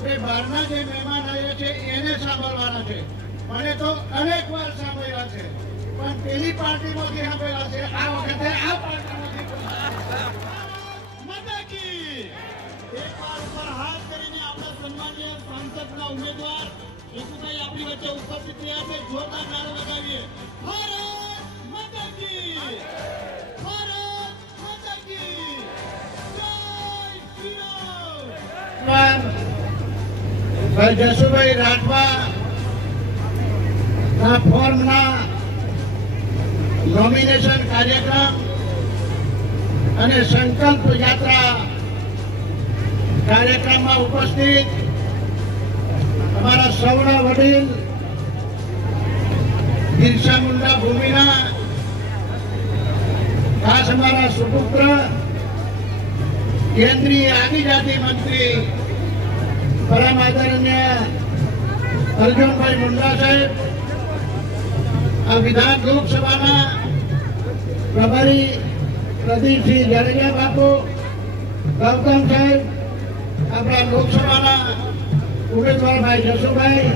આપણે બહારના જે મહેમાન આવ્યા છે એને સાંભળવાના છે. મને તો અનેક વાર સાંભળ્યા છે. પણ પેલી પાર્ટીમાંથી સાંભળ્યા છે, આ વખતે આ પાર્ટીમાંથી માતા એક વાર ઉપર હાથ કરીને આપણા સન્માનીય સાંસદના ઉમેદવાર હેતુભાઈ આપણી વચ્ચે ઉપસ્થિત રહ્યા છે. જોરદાર નારો લગાવીએ. ભારત માતા ભાઈ જશુભાઈ રાઠવા ના નોમિનેશન કાર્યક્રમ અને સંકલ્પ યાત્રા કાર્યક્રમમાં ઉપસ્થિત અમારા સૌના વડીલ બિરસા મુંડા ભૂમિના, ખાસ અમારા સુપુત્ર, કેન્દ્રીય આદિજાતિ મંત્રી પરમ આદરણીય અર્જુનભાઈ મુંડા સાહેબ, આ વિધાન લોકસભાના પ્રભારી પ્રદીપસિંહ જાડેજા બાપુ, ગૌતમ સાહેબ, આપણા લોકસભાના ઉમેદવારભાઈ જસુભાઈ,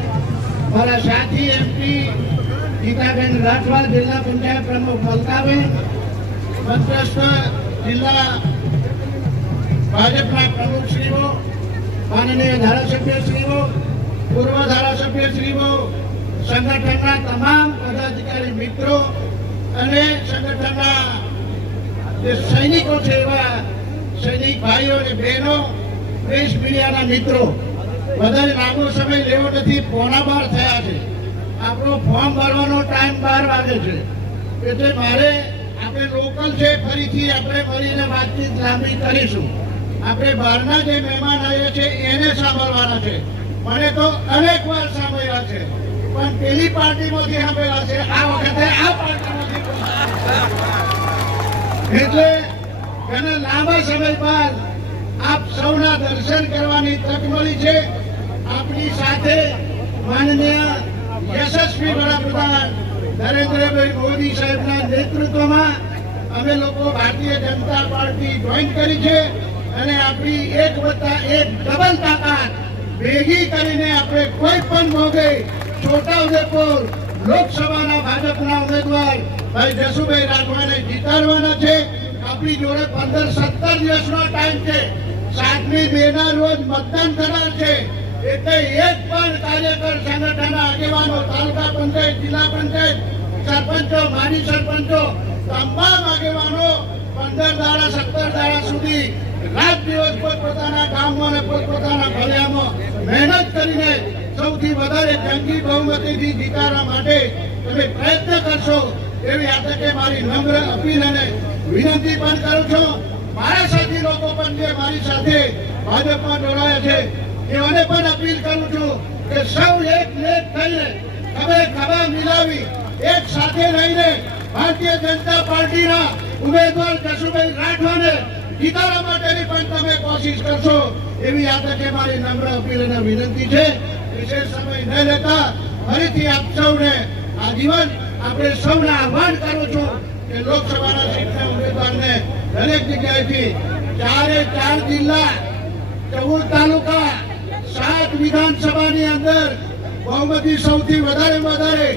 મારા સાથી એમપી ગીતાબેન રાઠવા જિલ્લા પંચાયત પ્રમુખ મલકાબેન મંત્રસ્થ જિલ્લા ભાજપના પ્રમુખશ્રીઓ માનનીય ધારાસભ્યશ્રીઓ પૂર્વ ધારાસભ્યશ્રીઓ સંગઠનના તમામ પદાધિકારી મિત્રો અને સંગઠનના જે સૈનિકો છે એવા સૈનિક ભાઈઓ અને બહેનો પ્રેસ મીડિયાના મિત્રો, બધાને લાંબો સમય લેવો નથી, પોણા બાર થયા છે. આપણો ફોર્મ ભરવાનો ટાઈમ બાર વાગે છે. એટલે મારે, આપણે લોકલ છે, ફરીથી આપણે મળીને વાતચીત લાંબી કરીશું. આપણે બહારના જે મહેમાન આવ્યા છે, એને સાંભળવાના છે. મને તો અનેક વાર સાંભળ્યા છે. પણ પેલી પાર્ટીમાંથી સાંભળ્યા છે, આ વખતે આ પાર્ટીમાંથી એટલે ઘણા લાંબા સમય બાદ આપ સૌના દર્શન કરવાની તક મળી છે. આપની સાથે માનનીય યશસ્વી વડાપ્રધાન નરેન્દ્રભાઈ મોદી સાહેબના નેતૃત્વમાં અમે લોકો ભારતીય જનતા પાર્ટી જોઈન કરી છે. અને આપણી એક વત્તા એક ડબલ તાકાત ભેગી કરીને આપણે કોઈ પણ મોગે છોટાઉદેપુર લોકસભાના ભાજપના ઉમેદવાર ભાઈ જસુભાઈ રાઠવાને જીતાડવાના છે. આપણી જોડે પંદર સત્તર દિવસનો ટાઈમ છે. સાતમી મે ના રોજ મતદાન થનાર છે. એટલે એક પણ કાર્યકર સંગઠનના આગેવાનો, તાલુકા પંચાયત, જિલ્લા પંચાયત, સરપંચો માની સરપંચો, તમામ આગેવાનો પંદર દાડા, સત્તર દાડા સુધી રાત દિવસ પોતપોતાના ગામમાં અને પોતપોતાના ફળિયામાં મહેનત કરીને સૌથી વધારે જંગી બહુમતીથી જીતાડવા માટે તમે પ્રયત્ન કરશો એવી આ મારી નમ્ર અપીલ અને વિનંતી પણ કરું છું. મારા સાથી લોકો પણ જે મારી સાથે ભાજપમાં જોડાયા છે, એઓને પણ અપીલ કરું છું કે સૌ એક લેખ થઈને ખભે ખભા મિલાવી એક સાથે રહીને ભારતીય જનતા પાર્ટીના ઉમેદવાર જશુભાઈ રાઠવાને જીતાડવા માટેની પણ તમે કોશિશ કરશો. એવી આ તકે મારી નમ્ર અપીલ અને વિનંતી છે. વિશેષ સમય ન લેતા ફરીથી આપ સૌને આજીવન આપણે સૌને આહ્વાન કરું છું કે લોકસભાના સીટના ઉમેદવારને દરેક જગ્યાએથી ચારે ચાર જિલ્લા, ચૌદ તાલુકા, સાત વિધાનસભાની અંદર બહુમતી સૌથી વધારે વધારે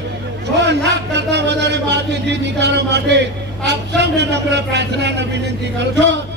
છ લાખ કરતા વધારે ભારતીય જીતાડવા માટે આપ સૌને નમ્ર પ્રાર્થના અને વિનંતી કરું છું.